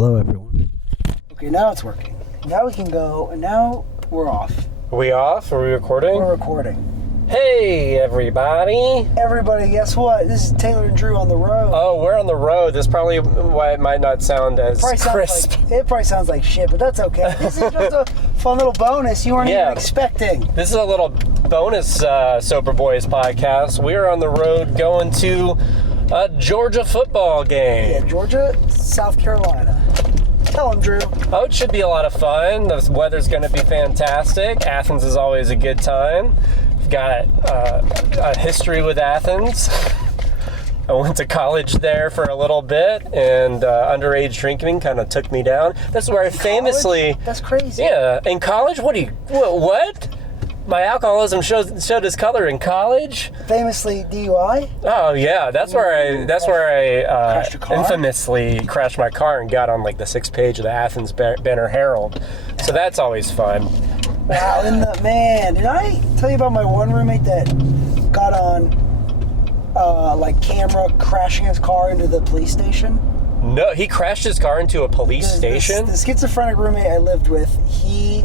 Hello, everyone. Okay, now it's working. Now we can go, and now we're off. Are we off? Are we recording? We're recording. Hey, everybody. Everybody, guess what? This is Taylor and Drew on the road. Oh, we're on the road. That's probably why it might not sound as crisp. It probably sounds like shit, but that's okay. This is just a fun little bonus you weren't even expecting. This is a little bonus Sober Boys podcast. We're on the road going to a Georgia football game. Yeah, Georgia, South Carolina. Tell them, Drew. Oh, it should be a lot of fun. The weather's going to be fantastic. Athens is always a good time. We've got a history with Athens. I went to college there for a little bit, and underage drinking kind of took me down. That's where I famously... That's crazy. Yeah. In college? What? My alcoholism showed its color in college. Famously DUI? Oh yeah, that's where I infamously crashed my car and got on like the 6th page of the Athens Banner Herald. So that's always fun. Wow, did I tell you about my one roommate that got on camera crashing his car into the police station? No, he crashed his car into a police station? The schizophrenic roommate I lived with, he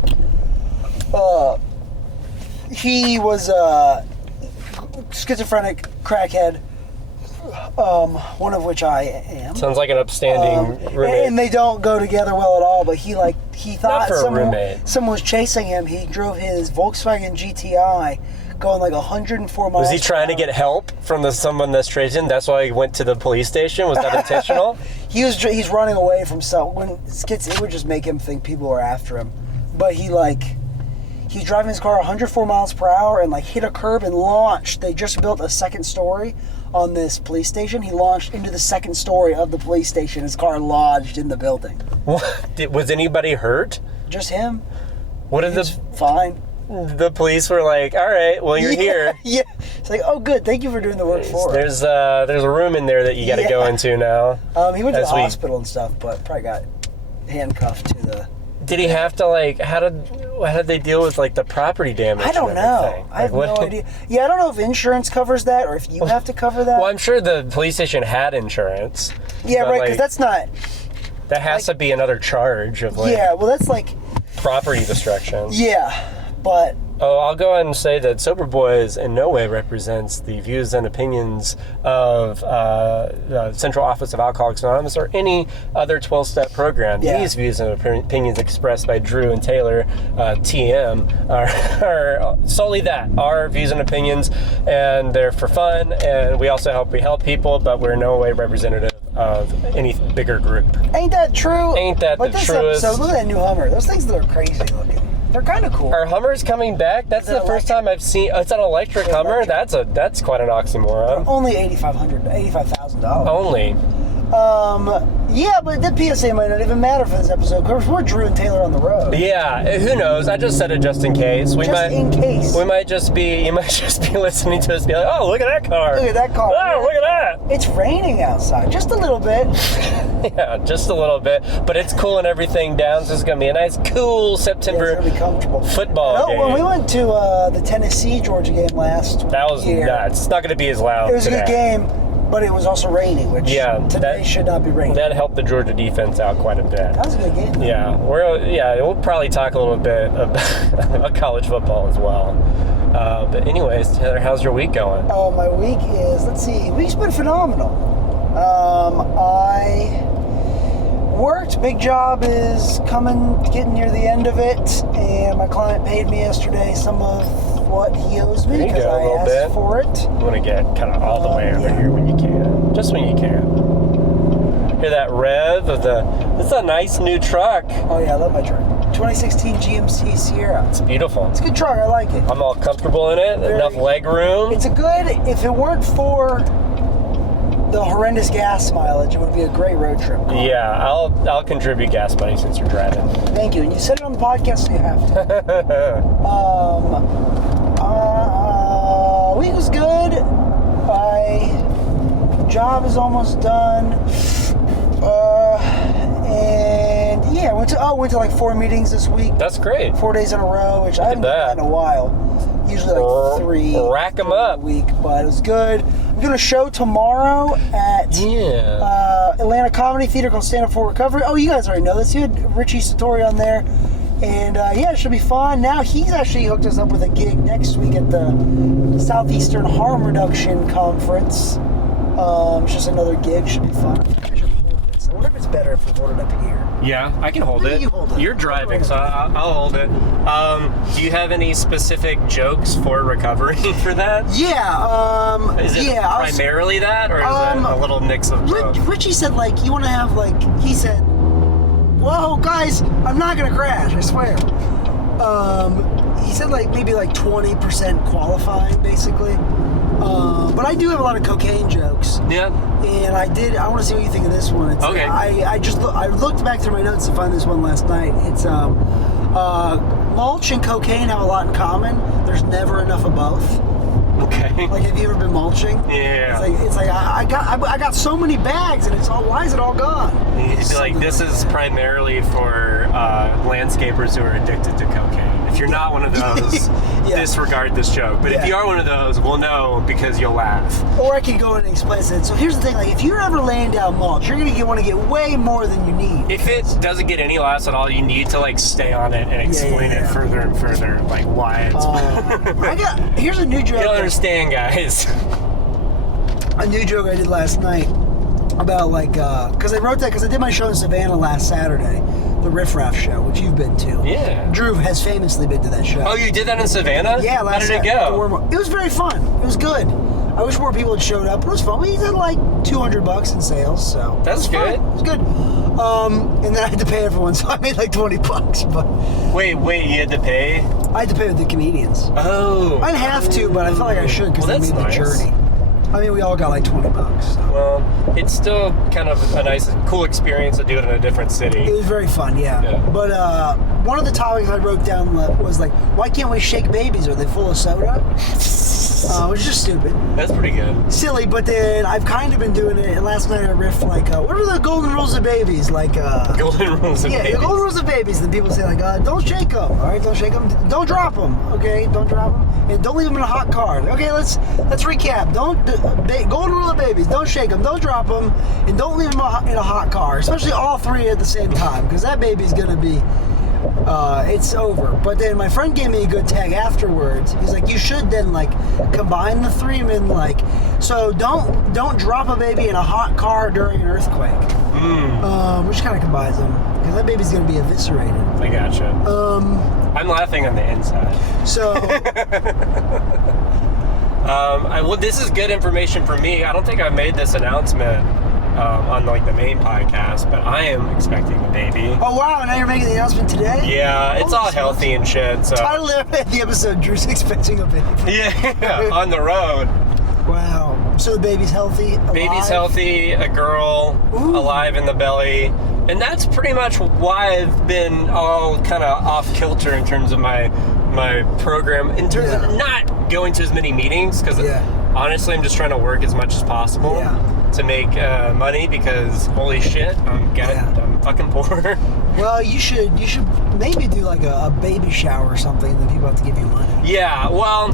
was a schizophrenic crackhead, one of which I am. Sounds like an upstanding roommate. And they don't go together well at all, but he thought someone was chasing him. He drove his Volkswagen GTI going like 104 miles. Was he trying to get help from someone that's chasing? That's why he went to the police station? Was that intentional? He's running away from someone. It would just make him think people were after him. But he's driving his car 104 miles per hour and hit a curb and launched. They just built a second story on this police station. He launched into the second story of the police station. His car lodged in the building. What? Was anybody hurt? Just him. Fine. The police were like, all right, well, you're here. Yeah. It's like, oh, good. Thank you for doing the work for us. There's a room in there that you got to go into now. He went to the hospital and stuff, but probably got handcuffed to the... Did he have to, how did they deal with, the property damage? I don't know. I have no idea. Yeah, I don't know if insurance covers that or if you have to cover that. Well, I'm sure the police station had insurance. Yeah, right, because that's not... That has to be another charge of, Yeah, well, that's property destruction. Yeah, but... Oh, I'll go ahead and say that Sober Boys in no way represents the views and opinions of the Central Office of Alcoholics Anonymous or any other 12-step program. Yeah. These views and opinions expressed by Drew and Taylor, TM, are solely that, our views and opinions, and they're for fun, and we also help people, but we're in no way representative of any bigger group. Ain't that true? Ain't that the truest? Episode, look at that new Hummer. Those things are crazy looking. They're kind of cool. Are Hummers coming back? That's the first time I've seen... It's an electric Hummer? That's quite an oxymoron. Only $85,000. Only? Yeah, but the PSA might not even matter for this episode. Of course, we're Drew and Taylor on the road. Yeah, who knows? I just said it just in case. In case. You might just be listening to us and be like, oh, look at that car. Look at that car. Oh, look at that. It's raining outside, just a little bit. Yeah, just a little bit. But it's cooling everything down, so it's going to be a nice, cool September it's gonna be comfortable. Football game. When we went to the Tennessee-Georgia game last that was year, nuts. It's not going to be as loud It was today. a good game, but it was also rainy, which today should not be raining. That helped the Georgia defense out quite a bit. That was a good game. Yeah, we'll probably talk a little bit about college football as well. But anyways, Taylor, how's your week going? Oh, my week week's been phenomenal. I worked. Big job is getting near the end of it, and my client paid me yesterday some of what he owes me because I asked for it. You want to get kind of all the way over here when you can. Just when you can. Hear that rev of this is a nice new truck. Oh yeah, I love my truck. 2016 GMC Sierra. It's beautiful. It's a good truck, I like it. I'm all comfortable in it, enough leg room. It's if it weren't for the horrendous gas mileage, it would be a great road trip car. Yeah, I'll contribute gas money since you're driving. Thank you, and you said it on the podcast, so you have to. Week was good. My job is almost done. And yeah, went to like 4 meetings this week. That's great. 4 days in a row, which I haven't done in a while. Usually like 3. Rack them up. A week, but it was good. I'm doing a show tomorrow at Atlanta Comedy Theater called Stand Up for Recovery. Oh, you guys already know this. You had Richie Satori on there. And yeah, it should be fun. Now he's actually hooked us up with a gig next week at the Southeastern Harm Reduction Conference. It's just another gig. Should be fun. I should hold this. I wonder if it's better if we hold it up here. Yeah, I can hold it. You hold it. You're driving, so I'll hold it. Do you have any specific jokes for recovery for that? Yeah. Is it primarily that, or is it a little mix of both? Richie said, like, you want to have, like, he said, whoa, guys, I'm not going to crash, I swear. He said, like, maybe, like, 20% qualifying, basically. But I do have a lot of cocaine jokes. Yeah. And I want to see what you think of this one. It's, okay. I looked back through my notes to find this one last night. It's, mulch and cocaine have a lot in common. There's never enough of both. Okay. Like, have you ever been mulching? Yeah. It's like I got so many bags, and it's all, why is it all gone? You'd be like, this is primarily for landscapers who are addicted to cocaine. If you're not one of those, disregard this joke. But if you are one of those, we'll know because you'll laugh. Or I could go in and explain it. So here's the thing: like, if you're ever laying down mulch, you're gonna want to get way more than you need. If it doesn't get any laughs at all, you need to like stay on it and explain it further and further, like why it's. Here's a new joke. You don't understand, guys. A new joke I did last night about like because I wrote that because I did my show in Savannah last Saturday, the Riff Raff show, which you've been to. Yeah. Drew has famously been to that show. Oh, you did that in Savannah? Yeah, How did it go? It was very fun. It was good. I wish more people had showed up. It was fun. We did like $200 in sales, so that's good. It was good. And then I had to pay everyone, so I made like $20. But wait, you had to pay? I had to pay with the comedians. Oh. I didn't have to, but I felt like I should because they made the journey. I mean, we all got like $20. So. Well, it's still kind of a nice, cool experience to do it in a different city. It was very fun, yeah. But one of the topics I wrote down was like, why can't we shake babies? Are they full of soda? Which is just stupid. That's pretty good. Silly, but then I've kind of been doing it. And last night I riffed like, what are the golden rules of babies? Like, golden rules of babies. Yeah, the golden rules of babies. Then people say like, don't shake them. All right, don't shake them. Don't drop them. Okay, don't drop them. And don't leave them in a hot car. Okay, let's recap. Golden rule of babies: don't shake them, don't drop them, and don't leave them in a hot car. Especially all three at the same time, because that baby's gonna be. It's over. But then my friend gave me a good tag afterwards. He's like, you should then like combine the three of them, like, so don't drop a baby in a hot car during an earthquake. Which kind of combines them because that baby's gonna be eviscerated. I gotcha. I'm laughing on the inside. So. Well, this is good information for me. I don't think I've made this announcement on like the main podcast, but I am expecting a baby. Oh wow! Now you're making the announcement today? Yeah, it's all healthy and shit. So title of the episode: Drew's expecting a baby. Yeah, on the road. Wow. So the baby's healthy. Alive? Baby's healthy. A girl alive in the belly. And that's pretty much why I've been all kind of off kilter in terms of my program, in terms of not going to as many meetings, because honestly I'm just trying to work as much as possible to make money, because holy shit, I'm fucking poor. Well, you should maybe do like a baby shower or something, and then people have to give you money. Yeah, well,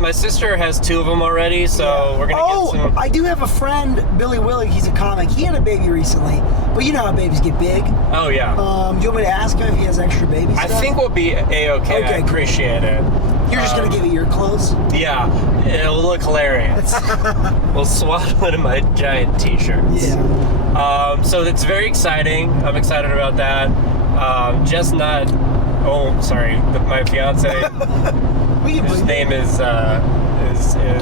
my sister has 2 of them already, so we're gonna get some. I do have a friend, Billy Willig. He's a comic. He had a baby recently, but you know how babies get big. Oh yeah. You want me to ask him if he has extra baby stuff? I think we'll be a-okay. Okay, I appreciate it. You're just gonna give it your clothes? Yeah, it'll look hilarious. We'll swaddle it in my giant t-shirts. Yeah. So it's very exciting. I'm excited about that. Just not. Oh, sorry. My fiance. His name is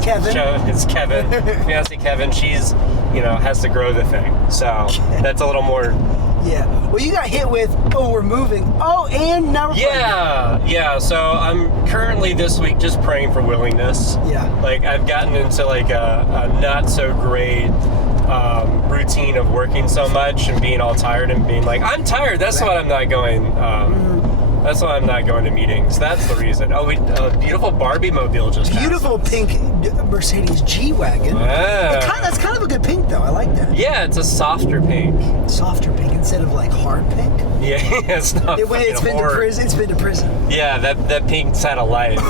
Kevin. It's Kevin. Fiance Kevin. She's, has to grow the thing. So that's a little more. Yeah. Well, you got hit with, we're moving. Oh, and now we're pregnant. Yeah. So I'm currently this week just praying for willingness. Yeah. Like I've gotten into like a not so great routine of working so much and being all tired and being like, I'm tired. That's why I'm not going. That's why I'm not going to meetings. That's the reason. Oh, a beautiful Barbie mobile just passed. Beautiful pink Mercedes G-Wagon. That's kind of a good pink, though. I like that. Yeah, it's a softer pink. Softer pink instead of like hard pink. Yeah, it's not. It's been to prison. It's been to prison. Yeah, that pink's had a life.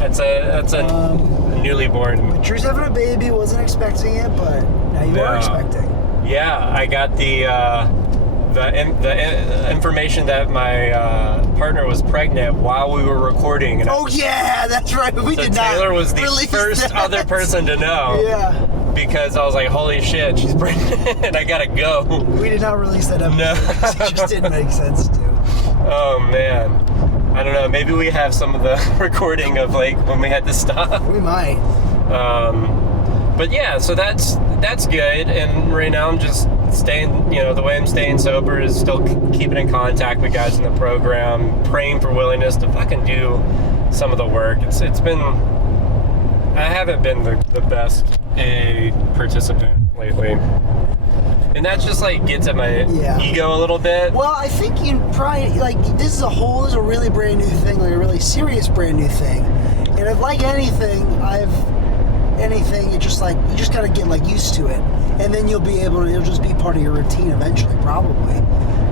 That's a newly born. Drew's having a baby. Wasn't expecting it, but now you are expecting. Yeah, I got the information that my partner was pregnant while we were recording. And yeah, that's right. We did not. Taylor was the first that. other person to know. Yeah. Because I was like, holy shit, she's pregnant, and I gotta go. We did not release that episode. No. It just didn't make sense to. Oh, man. I don't know. Maybe we have some of the recording of, like, when we had to stop. We might. But, yeah, so that's good. And right now I'm just staying, the way I'm staying sober is still keeping in contact with guys in the program, praying for willingness to fucking do some of the work. It's been... I haven't been the best AA participant lately. And that just, like, gets at my ego a little bit. Well, I think you probably, like, this is a really brand new thing, like a really serious brand new thing. And if, like anything, you just gotta get, like, used to it. And then it'll just be part of your routine eventually, probably.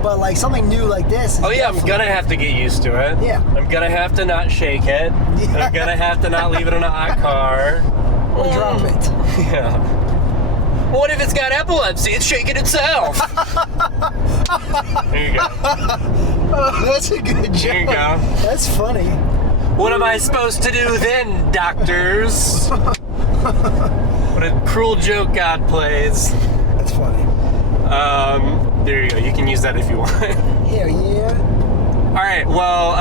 But, like, something new like this I'm gonna have to get used to it. Yeah. I'm gonna have to not shake it. Yeah. I'm gonna have to not leave it in a hot car. Or drop it. Yeah. What if it's got epilepsy? It's shaking itself. There you go. Oh, that's a good joke. There you go. That's funny. What am I supposed to do then, doctors? What a cruel joke God plays. That's funny. There you go. You can use that if you want. Hell yeah. All right. Well,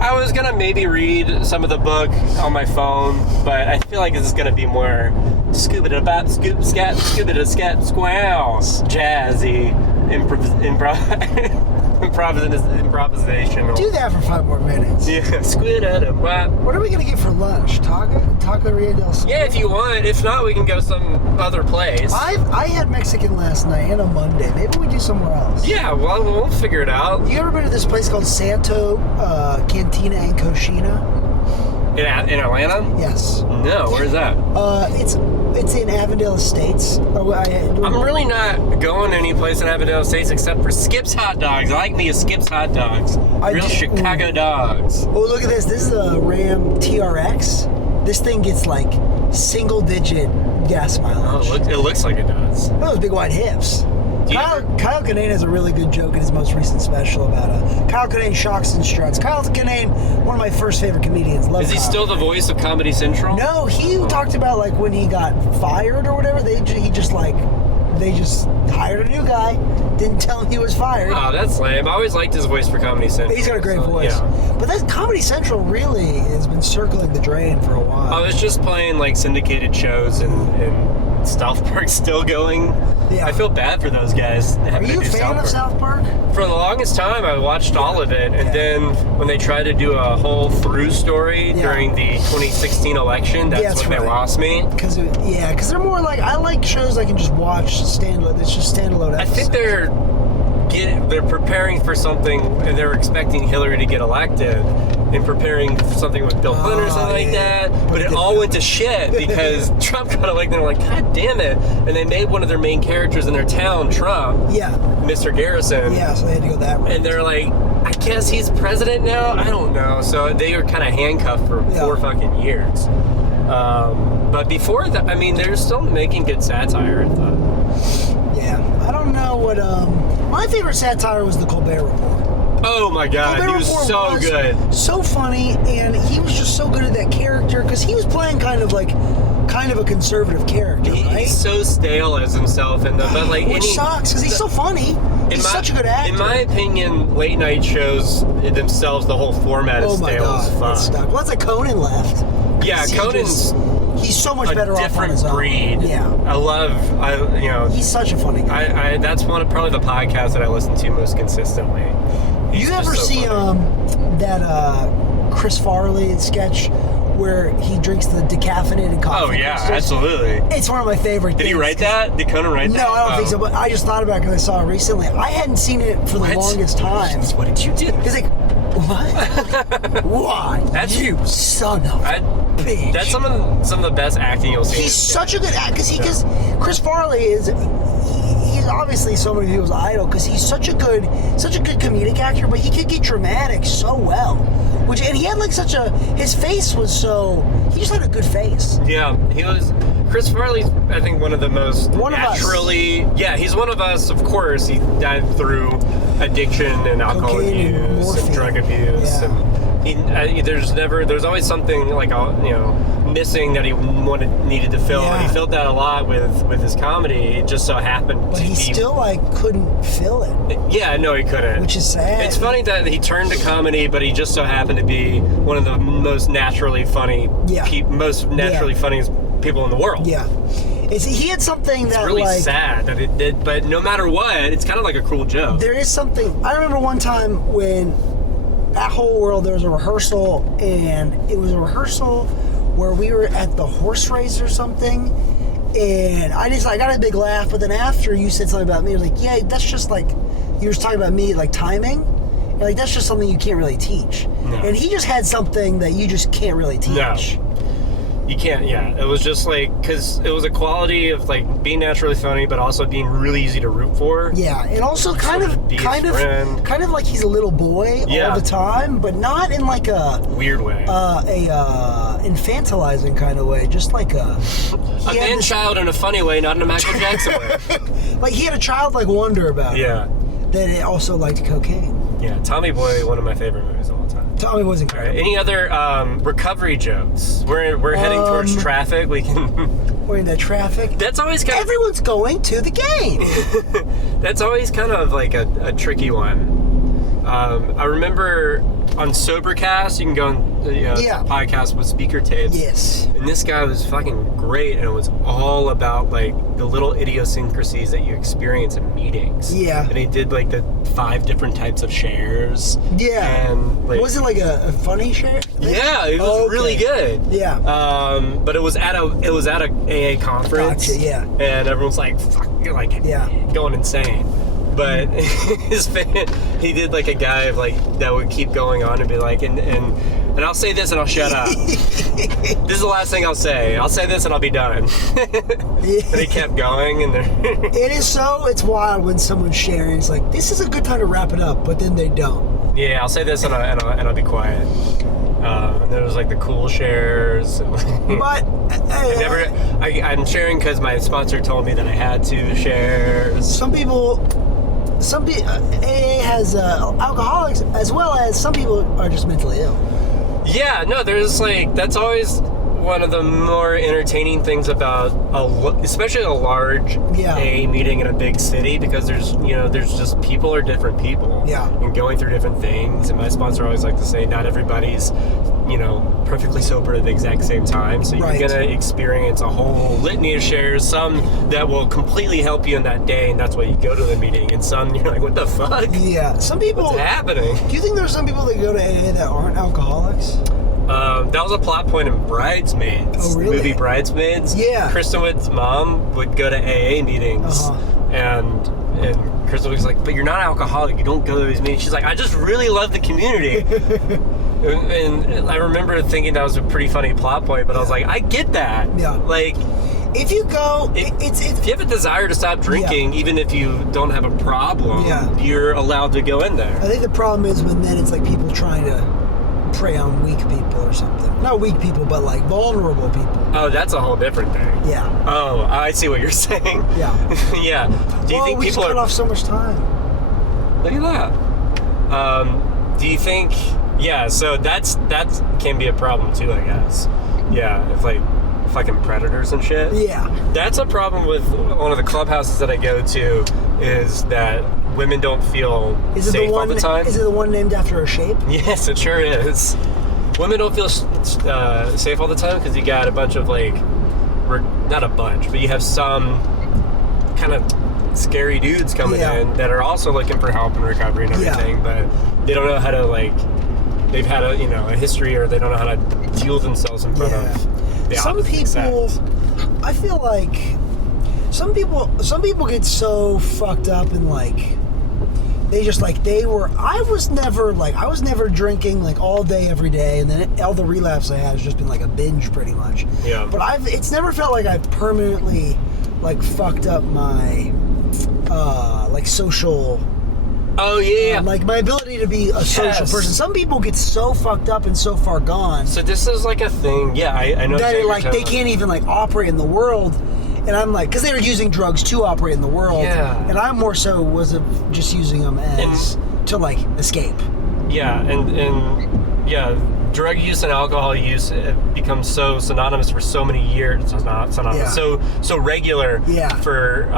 I was gonna maybe read some of the book on my phone, but I feel like this is gonna be more scoop-a-da-bop, scoop-scat, scoop-a-da-scat, squaw, jazzy, improvisational. Do that for 5 more minutes. Yeah, squid-a-da-bop. What are we gonna get for lunch? Taqueria del Sur? Yeah, if you want. If not, we can go some other place. I had Mexican last night and a Monday. Maybe we do somewhere else. Yeah, well, we'll figure it out. You ever been to this place called Santo Cantina and Cochina? In Atlanta? Yes. No, where's that? It's in Avondale Estates. I'm really not going any place in Avondale Estates except for Skip's Hot Dogs. I like me a Skip's Hot Dogs. Real Chicago dogs. Oh, look at this. This is a Ram TRX. This thing gets like single-digit gas mileage. Oh, it looks like it does. Those big wide hips. Kyle Kinane has a really good joke in his most recent special about Kyle Kinane shocks and struts. Kyle Kinane, one of my first favorite comedians. Is he still the voice of Comedy Central? No, he talked about like when he got fired or whatever. They just hired a new guy, didn't tell him he was fired. Oh, that's lame. I always liked his voice for Comedy Central. He's got a great voice. Yeah. But that Comedy Central really has been circling the drain for a while. I was just playing like syndicated shows and South Park's still going. Yeah. I feel bad for those guys. Are you a fan of South Park? For the longest time, I watched all of it, and then when they tried to do a whole through story during the 2016 election, that's when they lost me. Because they're more like, I like shows I can just watch standalone. It's just standalone episodes. I think they're preparing for something, and they're expecting Hillary to get elected, and preparing for something with Bill Clinton or something like that. But it all went to shit because Trump got elected. And they're like, God damn it! And they made one of their main characters in their town Trump. Yeah. Mr. Garrison. Yeah, so they had to go that way. And they're like, I guess he's president now. I don't know. So they were kind of handcuffed for 4 fucking years. But before that, I mean, they're still making good satire, I thought. Yeah, I don't know what. My favorite satire was the Colbert Report. Oh my God, he was so good. So funny, and he was just so good at that character because he was playing kind of a conservative character, right? He's so stale as himself, but like, which sucks because he's so funny. He's such a good actor. In my opinion, late night shows themselves, the whole format is stale as fuck. Well, that's like Conan left. Yeah, Conan's. He's so much better off on his own. Different breed. Yeah. He's such a funny guy. That's probably the podcast that I listen to most consistently. You ever see that Chris Farley sketch where he drinks the decaffeinated coffee? Oh yeah, absolutely. It's one of my favorite things. Did he write that? Did Conan write that? No, I don't think so, but I just thought about it because I saw it recently. I hadn't seen it for the longest time. What did you do? He's like, what? Why? That's you son of a bitch. That's some of the best acting you'll see. He's such a good actor because Chris Farley is. He's obviously so many people's idol because he's such a good comedic actor, but he could get dramatic so well. And he had like his face was so. He just had a good face. Yeah, Chris Farley's, I think, one of the most One of us. naturally... Yeah, he's one of us, of course. He dived through addiction and alcohol Cocaine and abuse and morphine. drug abuse. Yeah. And there's always something like, missing that he needed to fill. Yeah. And he filled that a lot with his comedy. It just so happened But to he be... still, like, couldn't fill it, Yeah, no, he couldn't. which is sad. It's funny that he turned to comedy, but he just so happened to be one of the most naturally funny, funniest people in the world. Yeah. He had something It's that, really like... sad that it did, but no matter what, it's kind of like a cruel joke. There is something... I remember one time when at Whole World there was a rehearsal, and it was a rehearsal where we were at the horse race or something, and I got a big laugh, but then after you said something about me, I was like, yeah, that's just like... You were talking about me, like, timing. And, like, that's just something you can't really teach. No. And he just had something that you just can't really teach. No. You can't, yeah. It was just like, because it was a quality of like being naturally funny, but also being really easy to root for. Yeah, and also kind of like he's a little boy all the time, but not in like a weird way, infantilizing kind of way. Just like a man-child in a funny way, not in a Michael Jackson way. Like he had a childlike wonder about it. That it also liked cocaine. Yeah, Tommy Boy, one of my favorite movies of all time. Tommy was incredible. Right. Any other recovery jokes? We're heading towards traffic. We can. We're in the traffic. That's always kind of. Everyone's going to the game. That's always kind of like a tricky one. I remember on Sobercast, you can go on podcast with speaker tapes. Yes. And this guy was fucking great, and it was all about like the little idiosyncrasies that you experience in meetings. Yeah. And he did like the 5 different types of shares. Yeah. And like, was it like a funny share? Yeah, it was really good. Yeah. But it was at a AA conference. Gotcha, yeah. And everyone's like, fuck, you're like going insane. But he did like a guy of like that would keep going on and be like, and I'll say this and I'll shut up. This is the last thing I'll say. I'll say this and I'll be done. And he kept going, and it's wild when someone's sharing. It's like, this is a good time to wrap it up, but then they don't. Yeah, I'll say this and I'll be quiet. And there was like the cool shares. But I'm sharing because my sponsor told me that I had to share. Some people, AA has alcoholics, as well as some people are just mentally ill. Yeah, no, there's like, that's always one of the more entertaining things about especially a large AA meeting in a big city, because there's just people are different people. Yeah. And going through different things. And my sponsor always like to say, not everybody's, perfectly sober at the exact same time. So you're gonna experience a whole litany of shares, some that will completely help you in that day, and that's why you go to the meeting, and some you're like, what the fuck? Yeah. Some people, what's happening? Do you think there's some people that go to AA that aren't alcoholics? That was a plot point in Bridesmaids. Oh, really? The movie Bridesmaids. Yeah. Kristen Wiig's mom would go to AA meetings, and Kristen Wiig's like, but you're not alcoholic, you don't go to these meetings. She's like, I just really love the community. and I remember thinking that was a pretty funny plot point, but I was like, I get that. Yeah. Like, if you go, if you have a desire to stop drinking, even if you don't have a problem, you're allowed to go in there. I think the problem is when then it's like people trying to prey on weak people or something. Not weak people, but like vulnerable people. Oh, that's a whole different thing. Yeah. Oh, I see what you're saying. Yeah. Yeah. Do you think we people cut off so much time? Look at that. Do you think? Yeah. So that can be a problem too, I guess. Yeah. If like fucking predators and shit. Yeah. That's a problem with one of the clubhouses that I go to, is that women don't feel safe all the time. Is it the one named after a shape? Yes, it sure is. Women don't feel safe all the time because you got a bunch of like, not a bunch, but you have some kind of scary dudes coming in that are also looking for help and recovery and everything, but they don't know how to like, they've had a history, or they don't know how to deal with themselves in front of the opposite sex. I feel like some people get so fucked up and like they just like I was never drinking like all day every day, and then all the relapse I had has just been like a binge pretty much. Yeah. But it's never felt like I've permanently like fucked up my like social Oh, yeah. Like my ability to be a social person. Some people get so fucked up and so far gone. So this is like a thing. Yeah, I know. That they can't even like operate in the world. And I'm like, because they were using drugs to operate in the world. Yeah. And I more so was just using them as to like escape. Yeah, and yeah, drug use and alcohol use becomes so synonymous for so many years. It's not synonymous. Yeah. So regular for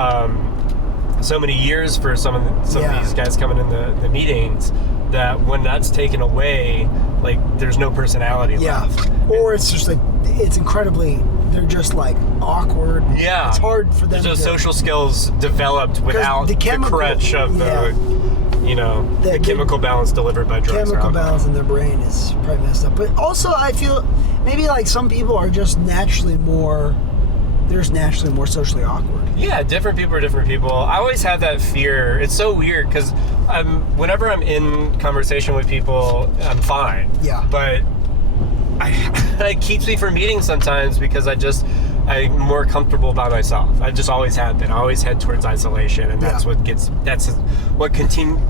so many years for some of these guys coming in the meetings, that when that's taken away, like there's no personality left. Or it's just like it's incredibly. They're just like awkward. Yeah, it's hard for them. There's no social skills developed without the crutch of the chemical balance delivered by drugs. Chemical balance in their brain is probably messed up. But also, I feel maybe like some people are just naturally more. They're just naturally more socially awkward. Yeah, different people are different people. I always have that fear. It's so weird because whenever I'm in conversation with people, I'm fine. Yeah. But it keeps me from meeting sometimes because I'm more comfortable by myself. I just always have been. I always head towards isolation, and that's what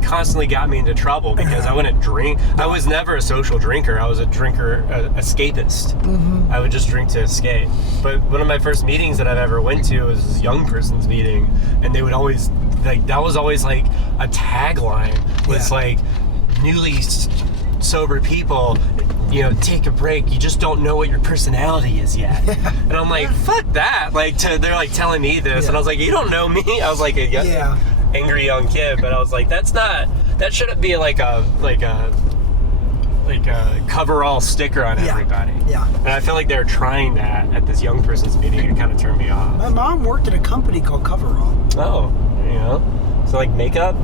constantly got me into trouble because I wouldn't drink. I was never a social drinker. I was a drinker, escapist. Mm-hmm. I would just drink to escape. But one of my first meetings that I've ever went to was this young person's meeting, and they would always that was always like a tagline was like newly sober people, take a break. You just don't know what your personality is yet. And I'm like, fuck that. Like, they're like telling me this, and I was like, you don't know me. I was like a angry young kid, but I was like, that shouldn't be like a coverall sticker on everybody. Yeah. And I feel like they're trying that at this young person's meeting. It kind of turned me off. My mom worked at a company called Coverall. Oh, so like makeup?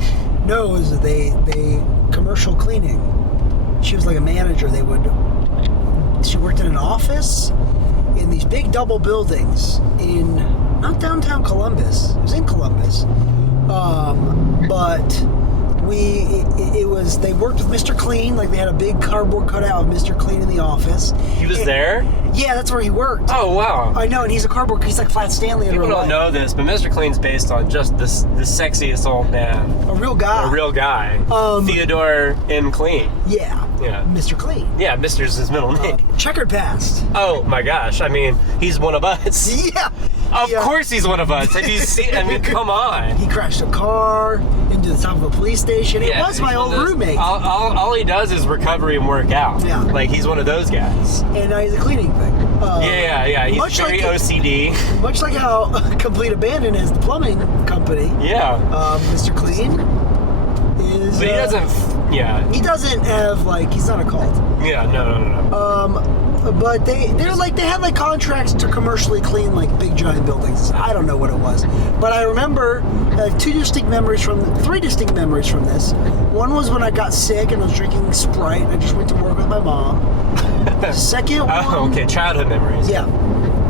No, it was they commercial cleaning. She was like a manager. She worked in an office in these big double buildings in not downtown Columbus. It was in Columbus, but they worked with Mr. Clean. Like they had a big cardboard cutout of Mr. Clean in the office. He was there? Yeah, that's where he worked. Oh wow! I know, and he's like Flat Stanley. People don't know this, but Mr. Clean's based on just the sexiest old man. A real guy. Theodore M. Clean. Yeah. Mr. Clean. Yeah, Mr's his middle name. Checkered past. Oh my gosh! I mean, he's one of us. Yeah. Of course he's one of us. Have you seen? I mean, come on. He crashed a car into the top of a police station. It was my old roommate. All he does is recovery and work out. Yeah. Like he's one of those guys. And now he's a cleaning thing. Yeah. He's very OCD. Much like how Complete Abandon is the plumbing company. Yeah. Mr. Clean is. But he doesn't. Yeah. He doesn't have he's not a cult. Yeah. No. But they had like contracts to commercially clean like big giant buildings. I don't know what it was, but I remember I have three distinct memories from this. One was when I got sick and I was drinking Sprite. I just went to work with my mom. The second one. Oh, okay, childhood memories. Yeah.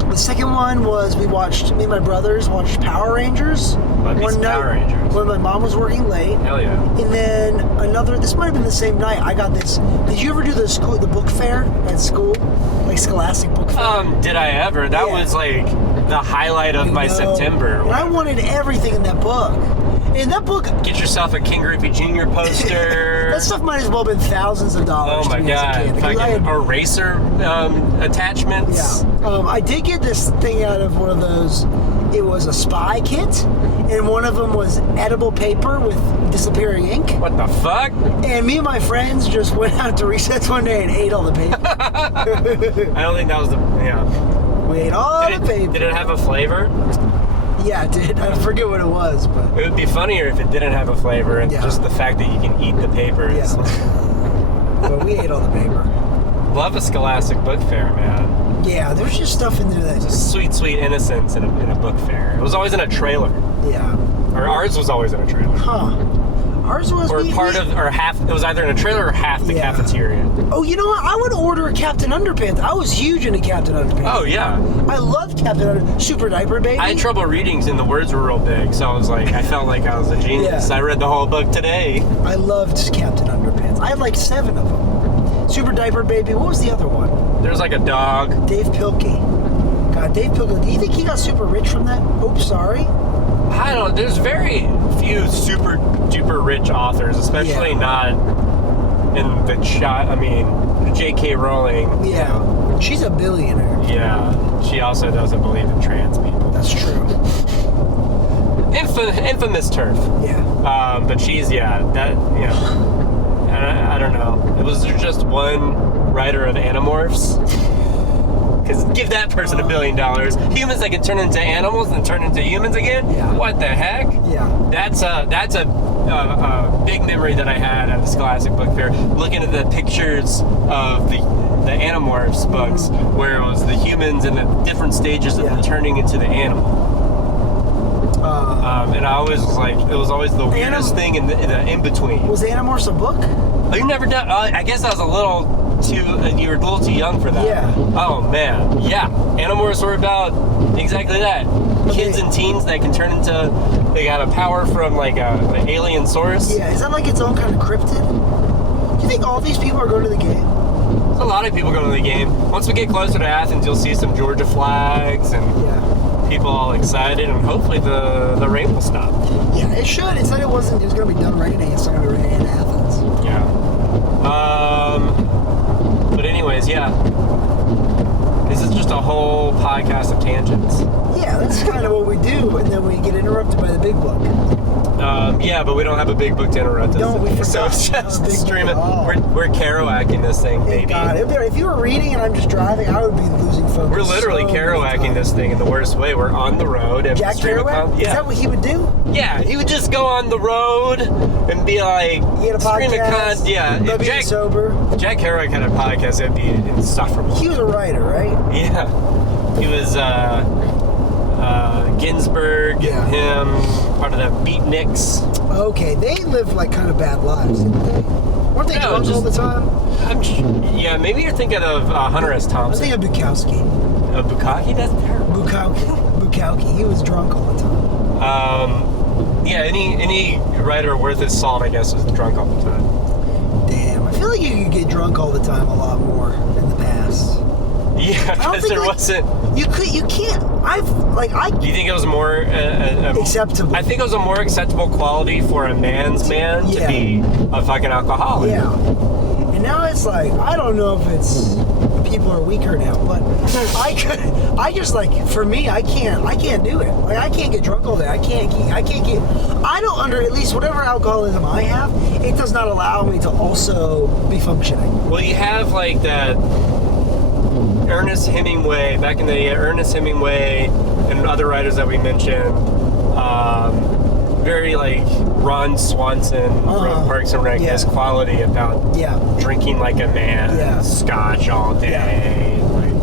The second one was me and my brothers watched Power Rangers one night Power Rangers. when my mom was working late. Hell yeah. And then this might have been the same night, I got this. Did you ever do the book fair at school? Like Scholastic Book Fair? Did I ever? That was like the highlight of my September. And I wanted everything in that book. In that book, get yourself a King Griffey Jr. poster. That stuff might as well have been thousands of dollars. Oh my god! Fucking eraser attachments. Yeah. I did get this thing out of one of those. It was a spy kit, and one of them was edible paper with disappearing ink. What the fuck? And me and my friends just went out to recess one day and ate all the paper. I don't think that was We ate all the paper. Did it have a flavor? Yeah, it did. I forget what it was, but it would be funnier if it didn't have a flavor, and just the fact that you can eat the paper is. But we ate all the paper. Love a Scholastic Book Fair, man. Yeah, there's just stuff in there that's just sweet innocence in a book fair. It was always in a trailer. Yeah. Or ours was always in a trailer. Huh. Ours was half. It was either in a trailer or half the cafeteria. Oh, you know what? I would order a Captain Underpants. I was huge into Captain Underpants. Oh yeah. I loved Captain Underpants. Super Diaper Baby. I had trouble reading, and the words were real big, so I felt like I was a genius. Yeah. I read the whole book today. I loved Captain Underpants. I had like 7 of them. Super Diaper Baby. What was the other one? There's like a dog. Dave Pilkey. God, Dave Pilkey. Do you think he got super rich from that? Oops, sorry. I don't. There's very few super duper rich authors, especially not in the J.K. Rowling. Yeah, she's a billionaire. Yeah, she also doesn't believe in trans people. That's true. Infamous turf. Yeah. But she's I don't know. Was there just one writer of Animorphs? Because give that person $1 billion. Humans that can turn into animals and turn into humans again? Yeah. What the heck? Yeah. That's a big memory that I had at the Scholastic Book Fair, looking at the pictures of the Animorphs books, where it was the humans in the different stages of turning into the animal. And I always was like, it was always the weirdest thing in the in-between. Was Animorphs a book? Oh, you never done? I guess I was you were a little too young for that. Yeah. Oh, man. Yeah. Animorphs were about exactly that. Kids and teens that can turn into, they got a power from like an alien source. Yeah, is that like its own kind of cryptid? Do you think all these people are going to the game? There's a lot of people going to the game. Once we get closer to Athens, you'll see some Georgia flags and people all excited, and hopefully the rain will stop. Yeah, it should. It said it was going to be done raining. It's not going to be raining in Athens. Yeah. But anyways, this is just a whole podcast of tangents. Yeah, that's kind of what we do, and then we get interrupted by the big book. But we don't have a big book to interrupt us. No, we forgot. So it's just streaming. We're Kerouacking this thing, baby. God, if you were reading and I'm just driving, I would be losing focus. We're literally Kerouacking this thing in the worst way. We're on the road and Jack Kerouac? Yeah. Is that what he would do? Yeah, he would just go on the road and be like, he had a podcast. If Jack sober. Jack Kerouac had a podcast, it'd be insufferable. He was a writer, right? Yeah, he was. Ginsberg and him, part of the Beatniks. Okay, they lived like kind of bad lives, didn't they? Weren't they drunk all the time? Maybe you're thinking of Hunter S. Thompson. I think of Bukowski. Bukowski? That's terrible. Bukowski. He was drunk all the time. Any writer worth his salt, I guess, is drunk all the time. Damn, I feel like you could get drunk all the time a lot more in the past. Yeah, because there wasn't. You can't. Do you think it was more acceptable? I think it was a more acceptable quality for a man's man to be a fucking alcoholic. Yeah. And now it's like, I don't know if it's people are weaker now, but for me, I can't do it. Like, I can't get drunk all day. at least whatever alcoholism I have, it does not allow me to also be functioning. Well, you have like that. Ernest Hemingway, back in the day, Ernest Hemingway and other writers that we mentioned, very like Ron Swanson from Parks and Rec, his quality about drinking like a man, scotch all day, like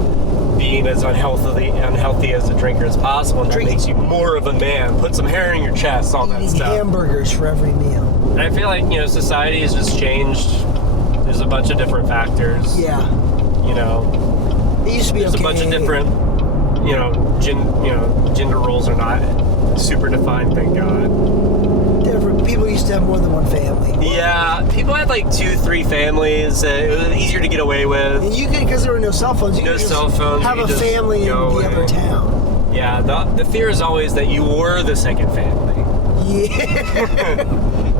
being as unhealthy as a drinker as possible, and that makes you more of a man. Put some hair in your chest, all that stuff. Hamburgers for every meal. And I feel like, society has just changed. There's a bunch of different factors. Yeah. It used to be There's a bunch of different, gender roles are not super defined, thank God. Different people used to have more than one family. Yeah, people had like 2-3 families. It was easier to get away with. And you could, because there were no cell phones. You could just have a family in the other town. Yeah, the fear is always that you were the second family. Yeah.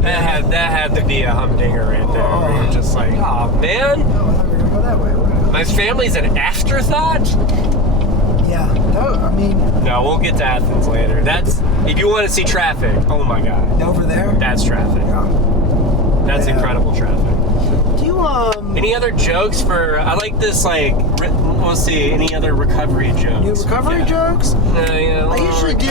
that had to be a humdinger right there. Where you're just like, oh man. No, I thought we were gonna go that way. My family's an afterthought? Yeah. No, we'll get to Athens later. That's, if you want to see traffic, oh my God. Over there? That's traffic. Yeah. That's incredible traffic. Do you, Any other jokes for, I like this, like, we'll see, any other recovery jokes? Recovery jokes? I usually do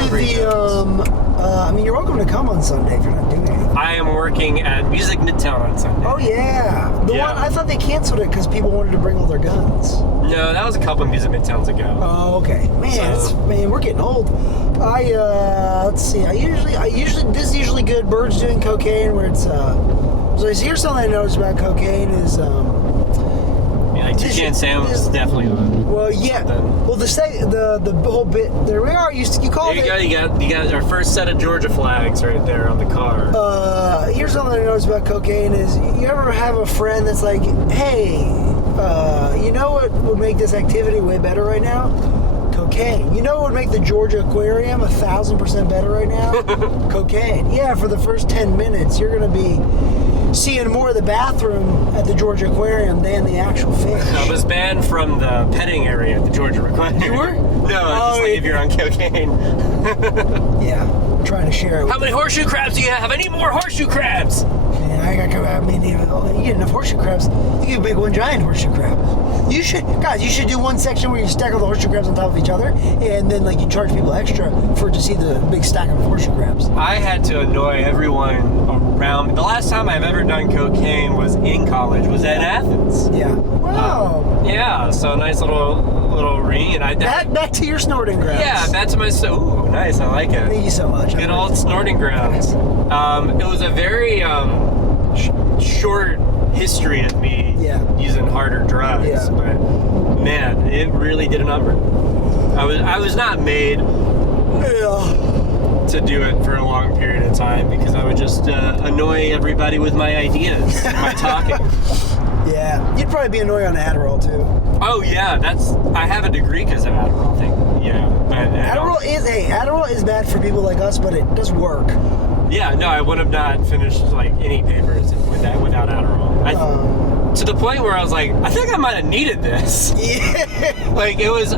you're welcome to come on Sunday if you're not doing anything. I am working at Music Midtown on Sunday. Oh, yeah. The one, I thought they canceled it because people wanted to bring all their guns. No, that was a couple of Music Midtowns ago. Oh, okay. Man, we're getting old. Let's see. This is usually good. Birds doing cocaine, where it's, so here's something I noticed about cocaine is, like TJ and Sam was definitely on. Well, yeah. Well, the whole bit. There we are. You called it. You got our first set of Georgia flags right there on the car. Here's something I noticed about cocaine is you ever have a friend that's like, hey, you know what would make this activity way better right now? Cocaine. You know what would make the Georgia Aquarium 1,000% better right now? Cocaine. Yeah, for the first 10 minutes, you're going to be seeing more of the bathroom at the Georgia Aquarium than the actual fish. I was banned from the petting area at the Georgia Aquarium. You were? No, it's just like if you're on cocaine. Yeah, I'm trying to share it with How many horseshoe crabs do you have? I need more horseshoe crabs! Man, I mean, you get enough horseshoe crabs, you can make one giant horseshoe crab. You should do one section where you stack all the horseshoe crabs on top of each other, and then like you charge people extra to see the big stack of horseshoe crabs. I had to annoy everyone around me. The last time I've ever done cocaine was in college, was at Athens. Yeah. Wow. Yeah, so a nice little ring, and back to your snorting grounds. Yeah, back to my ooh, nice, I like it. Thank you so much. Good old snorting grounds. It was a very short history of me using harder drugs, but man, it really did a number. I was not made to do it for a long period of time because I would just annoy everybody with my ideas, my talking. Yeah, you'd probably be annoying on Adderall too. Oh yeah, I have a degree because of Adderall. I think. Yeah, but Adderall is bad for people like us, but it does work. Yeah, no, I would have not finished like any papers without Adderall. To the point where I was like, I think I might have needed this. Yeah. Like it was,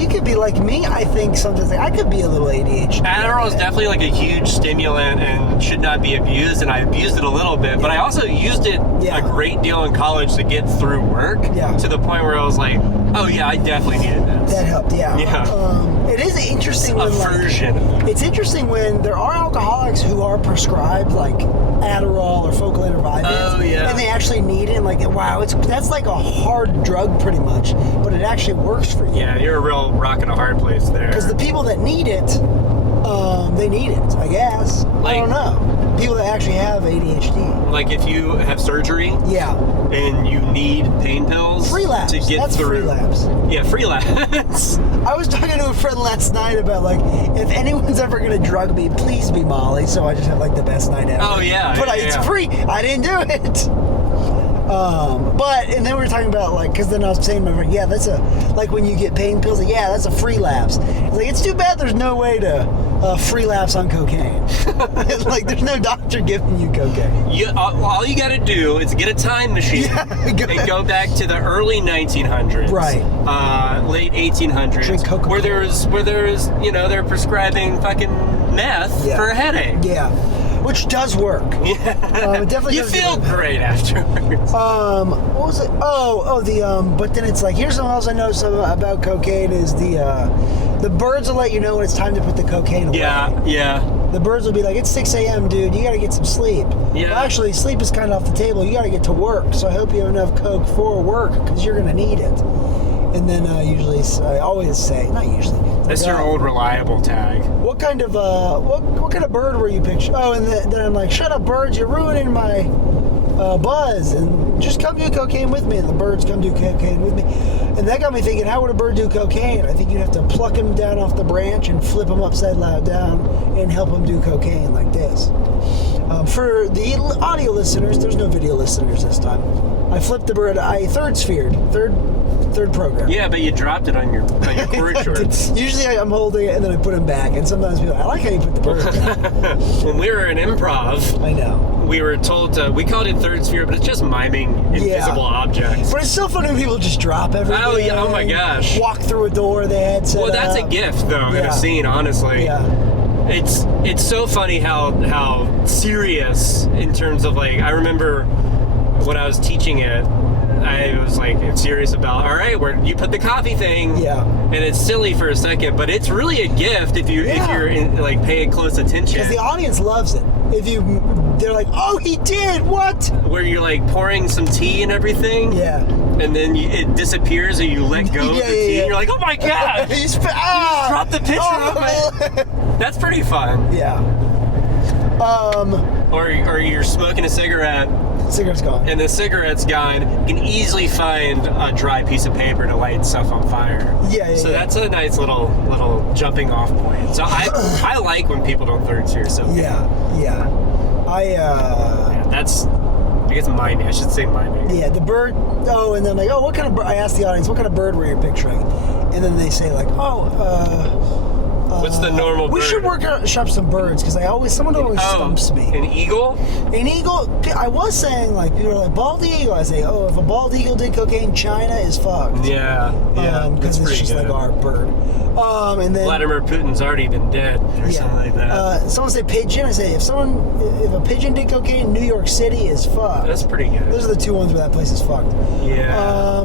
you could be like me. I think sometimes I could be a little ADHD. Adderall is definitely like a huge stimulant and should not be abused, and I abused it a little bit, but I also used it a great deal in college to get through work. Yeah. To the point where I was like, oh yeah, I definitely needed this. That helped. Yeah. Yeah. It is interesting it's interesting when there are alcoholics who are prescribed like Adderall or Focalin or Vyvanse. Oh yeah. And they actually need it. And like, wow, that's like a hard drug pretty much, but it actually works for you. Yeah, you're a real rock in a hard place there. Because the people that need it, they need it, I guess. I don't know. People that actually have ADHD. Like if you have surgery. Yeah. And you need pain pills. Freelapse. To get through. Freelapse. Yeah, freelapse. I was talking to a friend last night about like, if anyone's ever gonna drug me, please be Molly. So I just have like the best night ever. Oh yeah. But it's free. I didn't do it. And then we were talking about like, because then I was saying to my friend, yeah, that's like when you get pain pills, like, yeah, that's a free lapse. It's like, it's too bad there's no way to free lapse on cocaine. Like, there's no doctor giving you cocaine. All you gotta do is get a time machine and go back to the early 1900s. Right. Late 1800s. Drink Coca-Cola. Where there's, they're prescribing fucking meth for a headache. Yeah. Which does work. Yeah. It definitely you feel great afterwards. What was it? But then it's like, here's something else I know about cocaine is the birds will let you know when it's time to put the cocaine away. Yeah. The birds will be like, it's 6 a.m., dude. You got to get some sleep. Yeah. Well, actually, sleep is kind of off the table. You got to get to work. So I hope you have enough coke for work because you're going to need it. And then I always say, not usually. That's your old reliable tag. What kind of bird were you picturing? Oh, and then I'm like, shut up, birds! You're ruining my buzz. And just come do cocaine with me. And the birds come do cocaine with me. And that got me thinking, how would a bird do cocaine? I think you'd have to pluck him down off the branch and flip him upside down and help him do cocaine like this. For the audio listeners, there's no video listeners this time. I flipped the bird. I third program. Yeah, but you dropped it on your cord shorts. Usually I'm holding it and then I put him back. And sometimes people, I like how you put the bird back. When we were in improv, I know. We were told we called it third sphere, but it's just miming invisible objects. But it's so funny when people just drop everything. Oh yeah! Oh my gosh! Walk through a door they had set up. That's a gift though in a scene. Honestly. Yeah. It's so funny how serious in terms of like I remember when I was teaching it. I was like serious about, all right, where you put the coffee thing, and it's silly for a second, but it's really a gift if you're like paying close attention. Because the audience loves it. They're like, oh, he did what? Where you're like pouring some tea and everything, and then it disappears and you let go of the tea, and you're like, oh my god, you dropped the pitcher of it. That's pretty fun. Yeah. Or you're smoking a cigarette. Cigarette's gone. And the cigarette's gone. You can easily find a dry piece of paper to light stuff on fire. So that's a nice little jumping off point. So I like when people don't third sphere so good. Yeah. That's, I guess miming. I should say miming. Yeah, the bird. Oh, and then like, what kind of bird? I asked the audience, what kind of bird were you picturing? and then they say like, what's the normal we bird? should shop some birds, because someone always stumps me. An eagle? An eagle, I was saying, like, people are like, bald eagle. I say, if a bald eagle did cocaine, China is fucked. Yeah. Because it's just good. like our bird. And then Vladimir Putin's already been dead or something like that. someone say pigeon. I say, if a pigeon did cocaine, New York City is fucked. That's pretty good. Those are the two ones where that place is fucked. Yeah.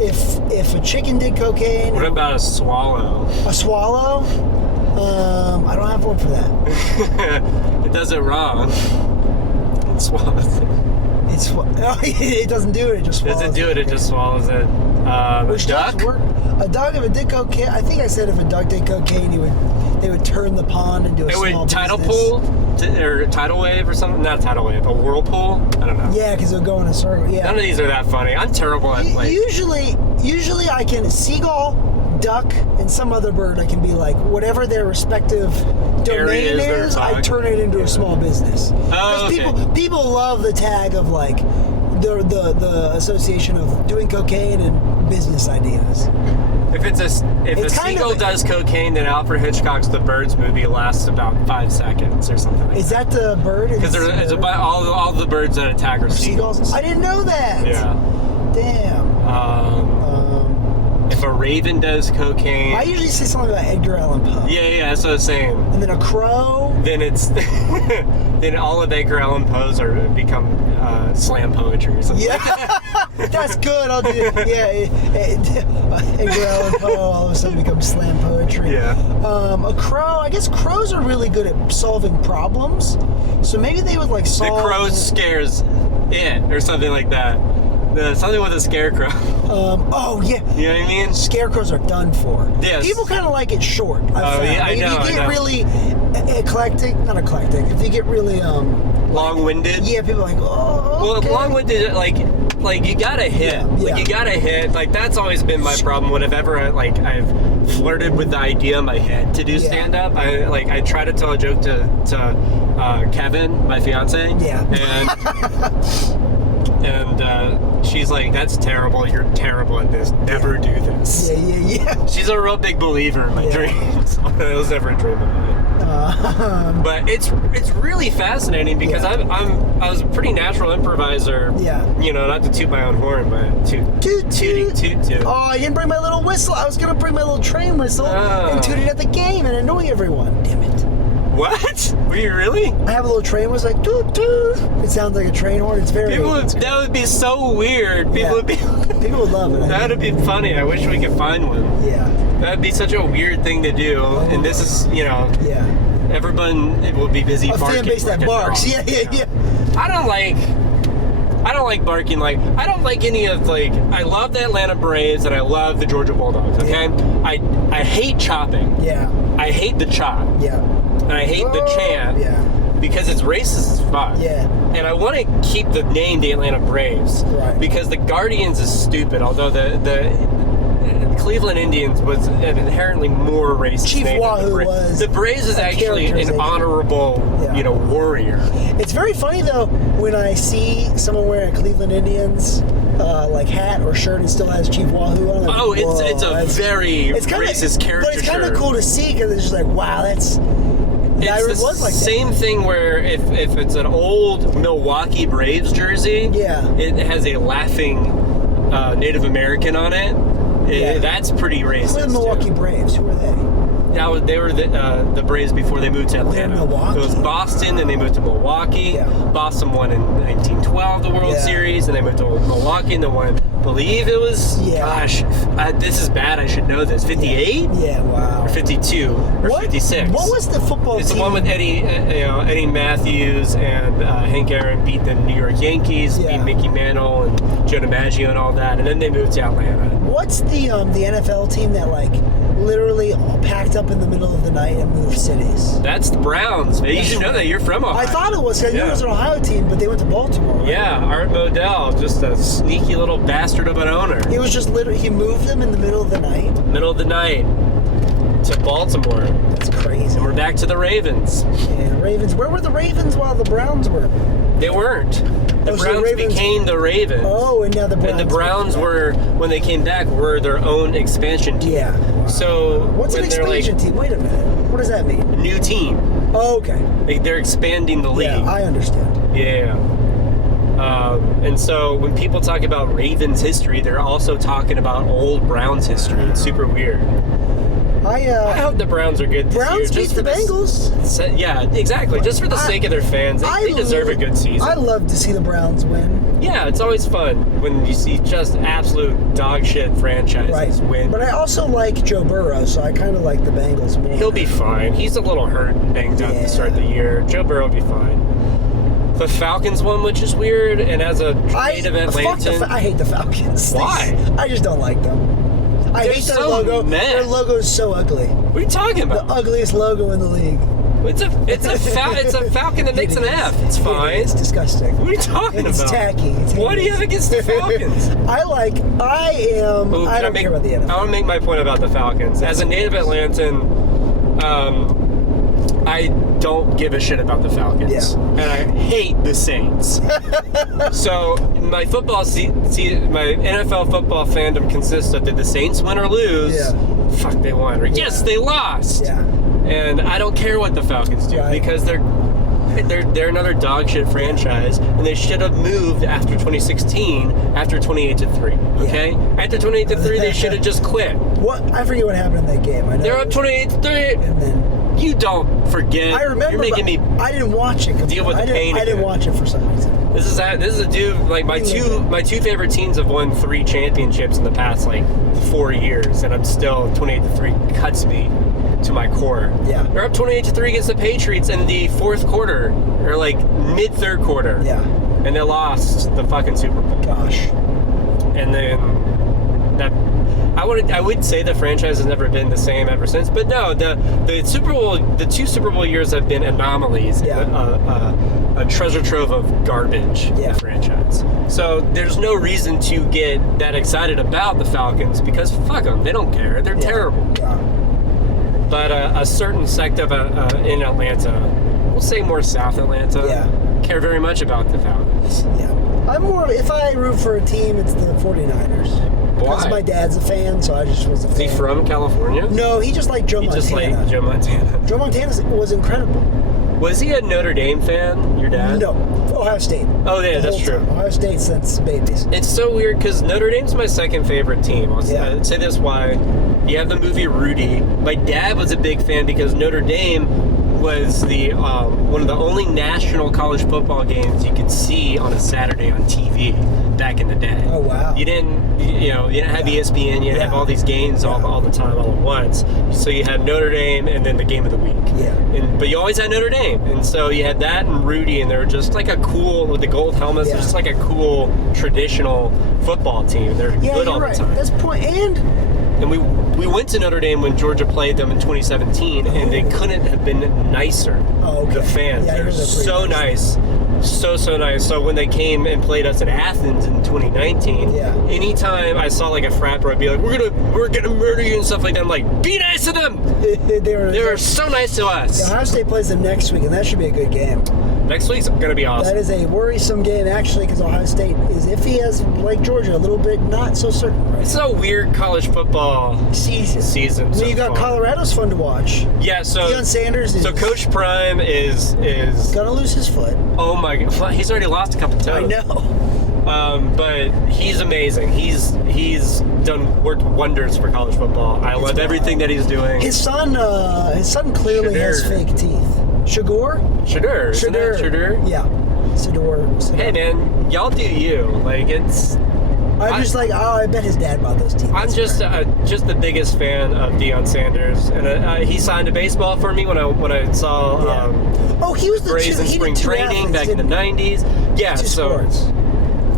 If a chicken did cocaine. What about a swallow? A swallow? I don't have one for that. It does it wrong. It swallows it. It doesn't do it. It just swallows. Doesn't do it. It just swallows it. Which a duck? does work. A duck, if it did cocaine, I think I said if a duck did cocaine, they would turn the pond into a small business. Tidal pool or tidal wave or something. Not a tidal wave, a whirlpool. I don't know. Yeah, because it'll go in a circle. Yeah. None of these are that funny. I'm terrible at like. Usually I can seagull, duck, and some other bird. I can be like whatever their respective domain is. I turn it into a small business. Oh, okay. People love the tag of like the association of doing cocaine and business ideas. If a seagull does cocaine, then Alfred Hitchcock's The Birds movie lasts about 5 seconds or something like that. Is that the bird? Because it's about all the birds that attack are seagulls. I didn't know that. Yeah. Damn. If a raven does cocaine... I usually say something about Edgar Allan Poe. Yeah, that's what I was saying. And then a crow. Then it's... then all of Edgar Allan Poe's become slam poetry or something. Yeah. That's good. I'll do it. Yeah. Edgar Allan Poe all of a sudden becomes slam poetry. Yeah. A crow. I guess crows are really good at solving problems. So maybe they would like solve... The crow scares it or something like that. Something with a scarecrow. Oh, yeah. You know what I mean? Scarecrows are done for. Yes. People kind of like it short. Yeah, I know. If you get really not eclectic. If you get really long-winded. Yeah, people are like, okay. Well, long-winded, like you gotta hit. Yeah. Like you gotta hit. Like that's always been my problem. Whenever I've flirted with the idea in my head to do stand-up, I try to tell a joke to Kevin, my fiance. Yeah. And she's like, that's terrible. You're terrible at this. Never do this. Yeah. She's a real big believer in my dreams. I was never dreaming of it. But it's really fascinating because I was a pretty natural improviser. Yeah. You know, not to toot my own horn, but toot. Oh, I didn't bring my little whistle. I was gonna bring my little train whistle and toot it at the game and annoy everyone. Damn it. What? Were you really? I have a little train whistle like toot toot. It sounds like a train horn. It's very. That would be so weird. People would love it. That would be funny. I wish we could find one. Yeah. That'd be such a weird thing to do. And this is, Yeah. Everyone will be busy barking. A fan base that barks. Yeah. I don't like barking. Like, I don't like any of, I love the Atlanta Braves and I love the Georgia Bulldogs, okay? Yeah. I hate chopping. Yeah. I hate the chop. Yeah. And I hate the chant. Yeah. Because it's racist as fuck. Yeah. And I want to keep the name the Atlanta Braves. Right. Because the Guardians is stupid, although the Cleveland Indians was an inherently more racist Chief name Wahoo than was the Braves is actually an honorable, warrior. It's very funny though when I see someone wearing a Cleveland Indians hat or shirt and still has Chief Wahoo on it. It's a very racist character. But it's kind of cool to see because it's just like, wow, It's the same thing where if it's an old Milwaukee Braves jersey, it has a laughing Native American on it. That's pretty racist. Who are the Milwaukee Braves? Who are they? They were the Braves before they moved to Atlanta. Milwaukee. It was Boston, then they moved to Milwaukee. Yeah. Boston won in 1912 the World Series, and they moved to Milwaukee, and they won. Believe it was. Gosh, this is bad. I should know this. 58. Yeah. Wow. Or 52 or 56. What was the football team? It's the one with Eddie Matthews and Hank Aaron beat the New York Yankees, beat Mickey Mantle and Joe DiMaggio and all that, and then they moved to Atlanta. What's the NFL team that literally packed up in the middle of the night and moved cities? That's the Browns. You should know that. You're from Ohio. I thought it was because it was an Ohio team, but they went to Baltimore. Right? Yeah, Art Modell, just a sneaky little bastard of an owner. It was just literally he moved them in the middle of the night. Middle of the night to Baltimore. That's crazy. And we're back to the Ravens. Yeah, Ravens. Where were the Ravens while the Browns were? They weren't. The Browns became the Ravens. Oh, and now the Browns. And the Browns were, when they came back, were their own expansion team. Yeah. Wow. So what's an expansion team? Wait a minute. What does that mean? A new team. Oh, okay. They're expanding the league. Yeah, I understand. Yeah. And so when people talk about Ravens history, they're also talking about old Browns history. It's super weird. I hope the Browns are good this Browns year. beat the Bengals. Yeah, exactly. Just for the sake of their fans. They deserve a good season. I love to see the Browns win. Yeah, it's always fun when you see just absolute dog shit franchises win. But I also like Joe Burrow, so I kind of like the Bengals more. He'll be fine. He's a little hurt and banged up to start the year. Joe Burrow will be fine. The Falcons won, which is weird, and as a native Atlantan... I hate the Falcons. Why? I just don't like them. I hate their logo. Their logo is so ugly. What are you talking about? The ugliest logo in the league. It's a falcon that makes an F. It's fine. It's disgusting. What are you talking about? It's tacky. What do you have against the Falcons? I don't care about the NFL. I want to make my point about the Falcons. As a native Atlantan, I don't give a shit about the Falcons. Yeah. And I hate the Saints. So my my NFL football fandom consists of, did the Saints win or lose? Yeah. Fuck, they won. Or yes, they lost. Yeah. And I don't care what the Falcons do because they're another dog shit franchise, and they should have moved after 2016 after 28-3. Okay, after 28-3 they should have just quit. What? I forget what happened in that game. I know they're up 28-3, and then you don't forget. I remember. You're making me. I didn't watch it. Deal with the pain. I didn't watch it for some reason. This is a dude. Like my two favorite teams have won 3 championships in the past 4 years, and I'm still 28-3 cuts me to my core. Yeah. They're up 28-3 against the Patriots in the fourth quarter, or mid third quarter. Yeah. And they lost the fucking Super Bowl. Gosh. And then I would say the franchise has never been the same ever since. But no, the Super Bowl, the 2 Super Bowl years have been anomalies. Yeah. A treasure trove of garbage in the franchise. So there's no reason to get that excited about the Falcons because fuck them, they don't care. They're terrible. Yeah. But a certain sect of in Atlanta, we'll say more South Atlanta, care very much about the Falcons. Yeah. I'm more, if I root for a team, it's the 49ers. Why? Because my dad's a fan, so I just was a fan. Is he from California? No, he just liked Joe Montana. He just liked Joe Montana. Joe Montana was incredible. Was he a Notre Dame fan, your dad? No, Ohio State. Oh, yeah, that's true. Ohio State since babies. It's so weird because Notre Dame's my second favorite team. I'll say this why. You have the movie Rudy. My dad was a big fan because Notre Dame was the one of the only national college football games you could see on a Saturday on TV back in the day. Oh wow! You didn't have ESPN. You didn't have all these games all the time all at once. So you had Notre Dame and then the game of the week. Yeah. But you always had Notre Dame, and so you had that and Rudy, and they were just like a cool with the gold helmets. Just like a cool traditional football team. They're good all the time. That's point And we went to Notre Dame when Georgia played them in 2017, and they couldn't have been nicer. Oh, okay. The fans, Yeah, they're so nice. So nice. So when they came and played us in Athens in 2019, anytime I saw a frat bro, I'd be like, we're gonna murder you and stuff like that. I'm like, be nice to them. They were so nice to us. Ohio State plays them next week, and that should be a good game. Next week's gonna be awesome. That is a worrisome game actually, because Ohio State is iffy as like Georgia, a little bit not so certain. Right? It's a weird college football season. Well, you got Colorado's fun to watch. Yeah, so Deion Sanders is Coach Prime is gonna lose his foot. Oh my god, he's already lost a couple times. I know. But he's amazing. He's worked wonders for college football. I love everything that he's doing. His son clearly has fake teeth. Shador? Shador? Yeah. Shador. Hey man, y'all do you. I bet his dad bought those teeth. I'm just the biggest fan of Deion Sanders, and he signed a baseball for me when I saw he was the Braves in spring training back in the 90s. Yeah, sports.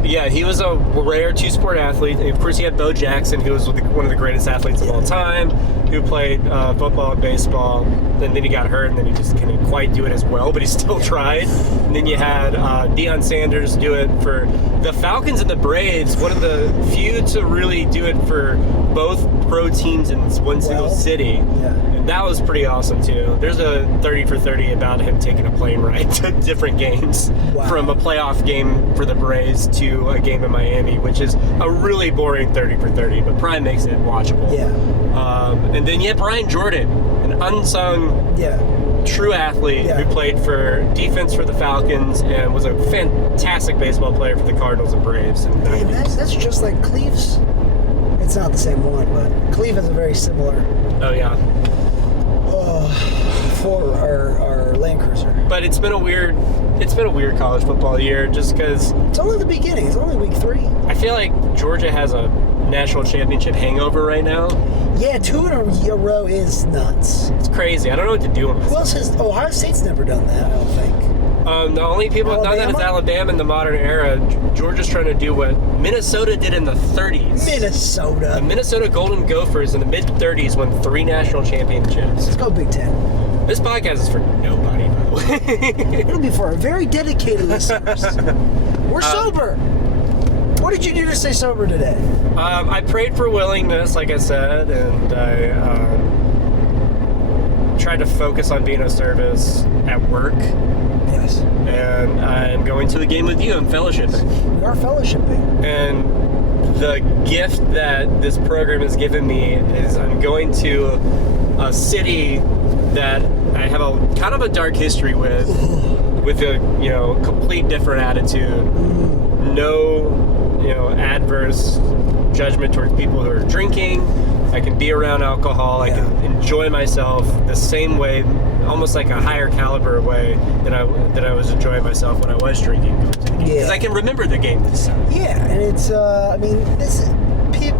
Yeah, he was a rare 2-sport athlete. And of course, he had Bo Jackson, who was one of the greatest athletes of all time, who played football and baseball. And then he got hurt, and then he just couldn't quite do it as well, but he still tried. And then you had Deion Sanders do it for the Falcons and the Braves, one of the few to really do it for both pro teams in one single city. Yeah. And That was pretty awesome too. There's a 30 for 30 about him taking a plane ride to different games, from a playoff game for the Braves to a game in Miami, which is a really boring 30 for 30, but Prime makes it watchable. Yeah. And then Brian Jordan, an unsung true athlete who played for defense for the Falcons and was a fantastic baseball player for the Cardinals and Braves. And that's just like Cleve's. It's not the same one, but Cleve has a very similar. Oh yeah. For our Land Cruiser. But it's been a weird college football year, just because it's only the beginning. It's only week 3. I feel like Georgia has a national championship hangover right now. Yeah, 2 in a row is nuts. It's crazy. I don't know what to do with it. Who else has? Ohio State's never done that, I don't think. The only people who've done that is Alabama in the modern era. Georgia's trying to do what Minnesota did in the 30s. Minnesota. The Minnesota Golden Gophers in the mid-30s won 3 national championships. Let's go Big Ten. This podcast is for nobody, by the way. It'll be for our very dedicated listeners. We're sober. What did you do to stay sober today? I prayed for willingness, like I said, and I tried to focus on being of service at work. Yes. And I'm going to a game with you. I'm fellowshipping. We are fellowshipping. And the gift that this program has given me is I'm going to a city that I have a kind of a dark history with a complete different attitude. No, adverse judgment towards people who are drinking. I can be around alcohol. I can enjoy myself the same way, almost like a higher caliber way that I was enjoying myself when I was drinking. Because I can remember the game this time. Yeah, and it's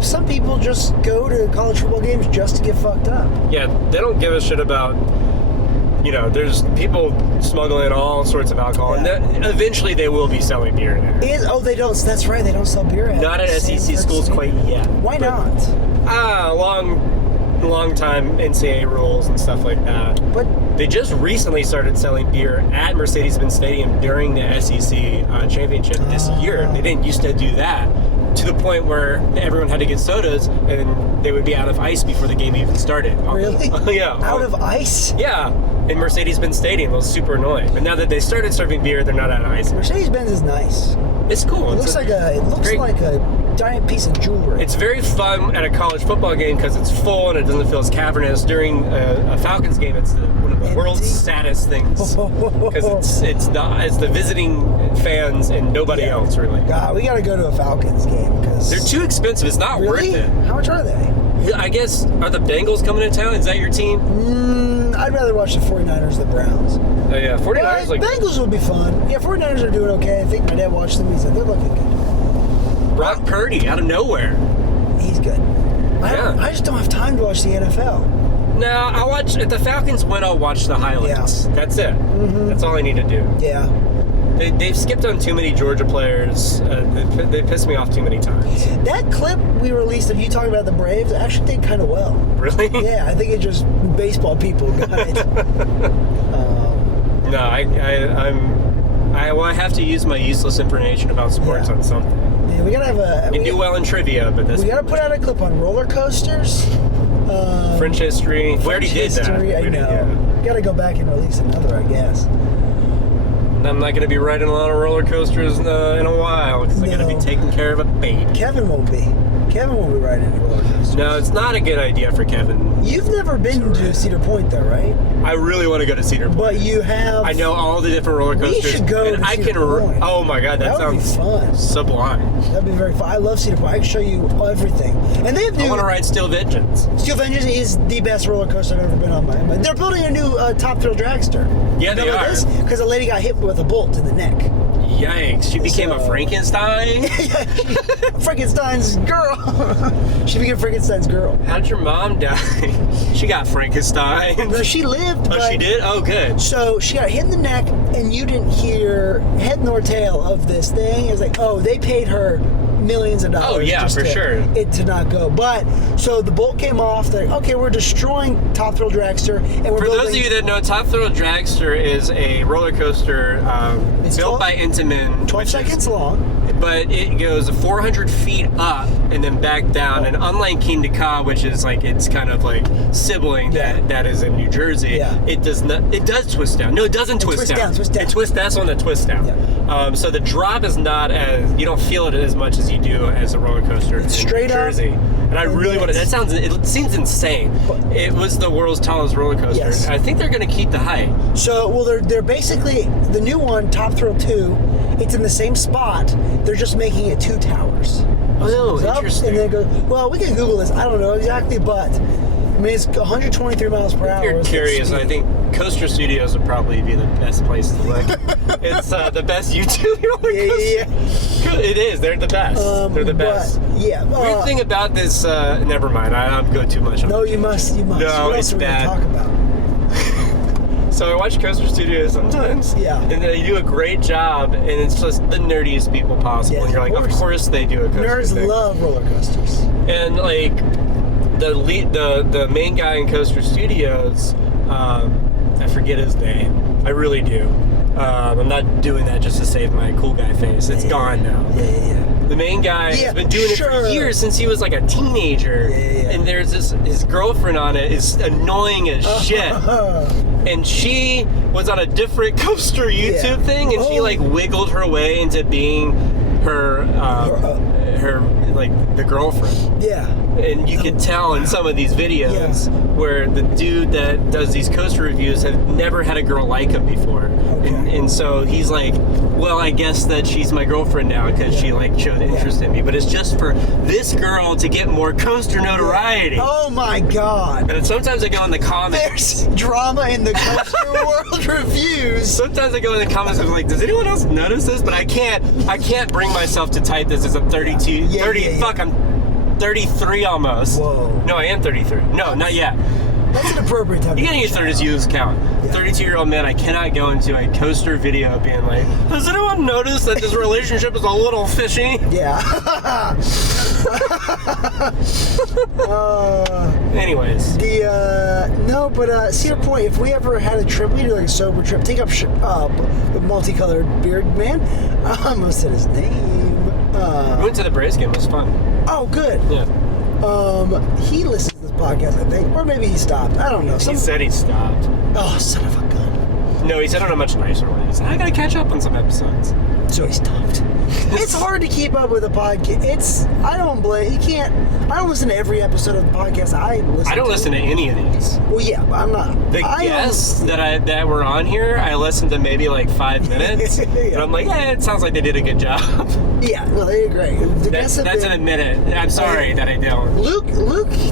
some people just go to college football games just to get fucked up. Yeah, they don't give a shit about. There's people smuggling all sorts of alcohol, and eventually they will be selling beer there. They don't. That's right. They don't sell beer at. Not at SEC schools quite yet. Why not? Long time NCAA rules and stuff like that. But they just recently started selling beer at Mercedes-Benz Stadium during the SEC championship this year. They didn't used to do that, to the point where everyone had to get sodas and they would be out of ice before the game even started. Really? Yeah. Out of ice? Yeah. In Mercedes-Benz Stadium. It was super annoying. But now that they started serving beer, they're not out of ice. Mercedes-Benz is nice. It's cool. It looks like a giant piece of jewelry. It's very fun at a college football game because it's full and it doesn't feel as cavernous. During a Falcons game, it's one of the world's saddest things because it's the visiting fans and nobody else really. God, we got to go to a Falcons game because they're too expensive. It's not worth it. How much are they? I guess, are the Bengals coming to town? Is that your team? I'd rather watch the 49ers than the Browns. Oh, yeah. 49ers Bengals would be fun. Yeah, 49ers are doing okay. I think my dad watched them. He said they're looking good. Brock Purdy, out of nowhere. He's good. I just don't have time to watch the NFL. No, if the Falcons win, I'll watch the highlights. Yeah. That's it. Mm-hmm. That's all I need to do. Yeah. They've skipped on too many Georgia players. They pissed me off too many times. That clip we released of you talking about the Braves actually did kind of well. Really? Yeah, I think it just baseball people got it. No, I have to use my useless information about sports on something. Yeah, we gotta have You do well in trivia, but we gotta put out a clip on roller coasters. French history. We already did that. I know. We gotta go back and release another, I guess. I'm not going to be riding a lot of roller coasters in a while because I'm going to be taking care of a baby. Kevin won't be riding any roller coasters. No, it's not a good idea for Kevin. You've never been to Cedar Point, though, right? I really want to go to Cedar Point. But you have... I know all the different roller coasters. We should go to Cedar Point. Oh, my God, that sounds fun. Sublime. That'd be very fun. I love Cedar Point. I can show you everything. And they have I want to ride Steel Vengeance. Steel Vengeance is the best roller coaster I've ever been on. They're building a new Top Thrill Dragster. Yeah, they are. Because a lady got hit with a bolt in the neck. Yikes. She became a Frankenstein? Frankenstein's girl. She became Frankenstein's girl. How'd your mom die? She got Frankenstein. No, she lived. Oh, she did? Oh, good. So she got hit in the neck, and you didn't hear head nor tail of this thing. It was like, they paid her millions of dollars. Oh, yeah, for sure. It to not go. But, so the bolt came off. They're like, okay, we're destroying Top Thrill Dragster. And we're For those of you that know, Top Thrill Dragster is a roller coaster built by Athens, Intamin. 12 seconds long. But it goes 400 feet up and then back down. And unlike King Ka, which is like, it's kind of like sibling that is in New Jersey, it does not. It does twist down. No, it doesn't twist down. Twist down. It twists. That's on the twist down. Yeah. So the drop is not as, you don't feel it as much as you do as a roller coaster in straight New Jersey. And I really want to. It seems insane. It was the world's tallest roller coaster. Yes. I think they're going to keep the height. So, well, they're basically the new one, Top Thrill 2. It's in the same spot. They're just making it 2 towers. Oh, interesting. And then it goes. Well, we can Google this. I don't know exactly, but I mean, it's 123 miles per hour. If you're curious, I think Coaster Studios would probably be the best place to look. It's the best YouTube roller coaster. Yeah. It is. They're the best. They're the best. Weird thing about this. Never mind. I'm going too much on. No, you must. No, what else it's are we bad. Gonna talk about? So I watch Coaster Studios sometimes. Yeah. And they do a great job, and it's just the nerdiest people possible. Yeah, and you're like, of course they do a coaster. Nerds thing. love roller coasters. And like the main guy in Coaster Studios, I forget his name. I really do. I'm not doing that just to save my cool guy face. It's gone now. Yeah. The main guy has been doing it for years, since he was like a teenager. And there's his girlfriend on it is annoying as shit. And she was on a different coaster YouTube thing, and she like wiggled her way into being her like the girlfriend. Yeah. And you can tell in some of these videos where the dude that does these coaster reviews have never had a girl like him before. And so he's like, well, I guess that she's my girlfriend now because she like showed interest in me. But it's just for this girl to get more coaster notoriety. Oh my God. And sometimes I go in the comments. There's drama in the Coaster World reviews. Sometimes I go in the comments and I'm like, does anyone else notice this? But I can't bring myself to type this as a 32, 30, fuck, I'm 33 almost. Whoa. No, I am 33. No, not yet. That's an appropriate time. You gotta use 32's count. 32-year-old man, I cannot go into a coaster video being like, does anyone notice that this relationship is a little fishy? Yeah. Anyways. Cedar Point, if we ever had a trip, we do like a sober trip, take up the multicolored beard man. I almost said his name. We went to the Braves game, it was fun. Oh, good. Yeah. He listens to this podcast, I think. Or maybe he stopped. I don't know. He said he stopped. Oh, son of a gun. No, he said on a much nicer one. He said, I gotta catch up on some episodes. So he stopped. It's hard to keep up with a podcast. I don't listen to every episode of the podcast I don't listen to any of these. Well, yeah, but I'm not. The guests that were on here, I listened to maybe like 5 minutes. And I'm like, it sounds like they did a good job. Yeah, no, they did great. That's an admit. I'm sorry that I don't. Luke,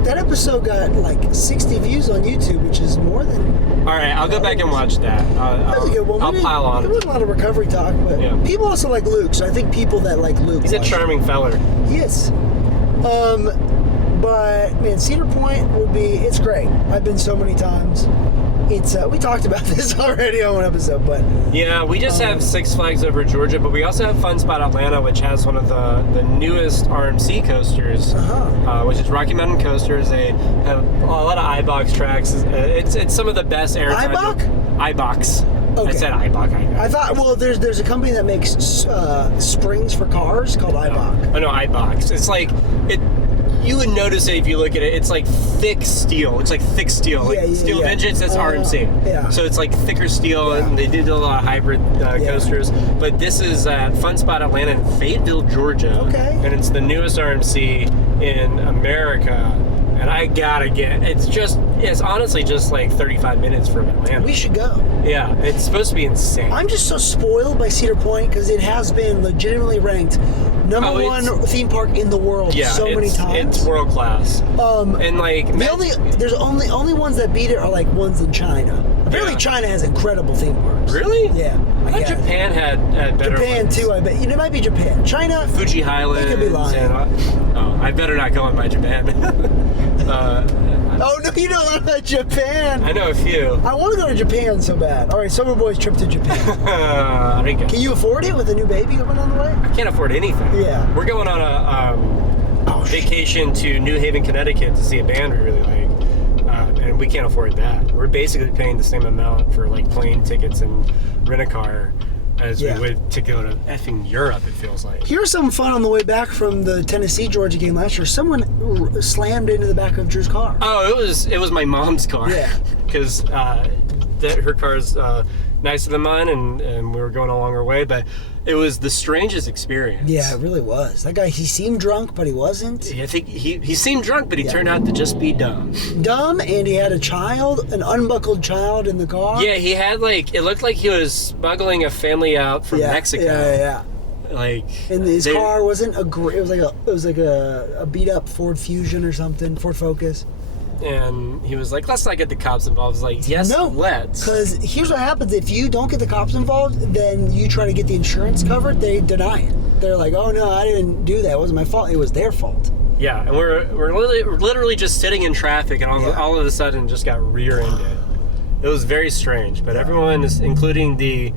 that episode got like 60 views on YouTube, which is more than... All right, I'll go back and watch that. I'll pile on. There was a lot of recovery talk, but people also like Luke, so I think people that like Luke... He's a charming feller. Yes. But, man, Cedar Point it's great. I've been so many times. It's we talked about this already on one episode, but... Yeah, we just have Six Flags over Georgia, but we also have Fun Spot Atlanta, which has one of the newest RMC coasters, which is Rocky Mountain Coasters. They have a lot of iBox tracks. It's some of the best airtime. iBox? Okay. I said iBox. I thought, well, there's a company that makes springs for cars called iBox. Oh, no, iBox. It's like... You would notice it if you look at it. It's like thick steel. It's like thick steel. Like steel vengeance, that's RMC. Yeah. So it's like thicker steel, and they did a lot of hybrid coasters. But this is at Fun Spot Atlanta in Fayetteville, Georgia. Okay. And it's the newest RMC in America. And I gotta get it's honestly just like 35 minutes from Atlanta. We should go. Yeah, it's supposed to be insane. I'm just so spoiled by Cedar Point because it has been legitimately ranked number one theme park in the world many times. It's world class. And like there's only ones that beat it are like ones in China. Apparently China has incredible theme parks. Really? Yeah. I thought Japan had better Japan ones. too, I bet. It might be Japan. China, Fuji Highlands. They could be lying. I better not go in by Japan. Oh, no, you don't know about Japan. I know a few. I want to go to Japan so bad. All right, Summer Boy's trip to Japan. Can you afford it with a new baby coming on the way? I can't afford anything. Yeah. We're going on a vacation to New Haven, Connecticut to see a band we really like. And we can't afford that. We're basically paying the same amount for like plane tickets and rent a car. as we wait to go to effing Europe, it feels like. Here's some fun on the way back from the Tennessee-Georgia game last year. Someone slammed into the back of Drew's car. Oh, it was my mom's car. Yeah. Because her car's nicer than mine, and we were going along our way, but it was the strangest experience. Yeah, it really was. That guy, he seemed drunk, but he wasn't. I think he seemed drunk, but he turned out to just be dumb. Dumb, and he had a child, an unbuckled child in the car. Yeah, he had it looked like he was smuggling a family out from Mexico. Yeah. And his car wasn't it was like a beat up Ford Fusion or something, Ford Focus. And he was like, let's not get the cops involved. I was like, yes, let's. Because here's what happens. If you don't get the cops involved, then you try to get the insurance covered, they deny it. They're like, oh, no, I didn't do that. It wasn't my fault. It was their fault. Yeah, and we're literally just sitting in traffic, and all of a sudden just got rear-ended. It was very strange, but everyone, including the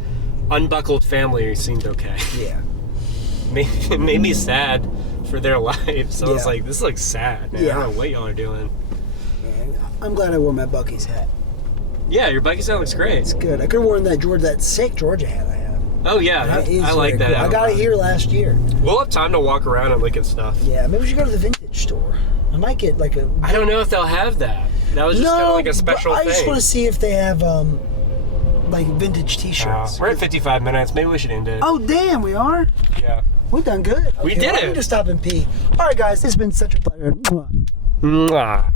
unbuckled family, seemed okay. Yeah. It made me sad for their lives. So I was like, this looks sad, man. I don't know what y'all are doing. I'm glad I wore my Buc-ee's hat. Yeah, your Buc-ee's hat looks great. It's good. I could have worn that sick Georgia hat I have. Oh, yeah. I like that. Cool. I got it here last year. We'll have time to walk around and look at stuff. Yeah, maybe we should go to the vintage store. I might get like a... I don't know if they'll have that. That was just kind of like a special thing. I just want to see if they have like vintage t-shirts. We're at 55 minutes. Maybe we should end it. Oh, damn, we are? Yeah. We've done good. Okay, we did it. I need to stop and pee. All right, guys, it's been such a pleasure. Mwah.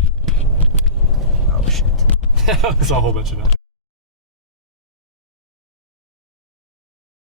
Oh, shit. That was a whole bunch of nothing.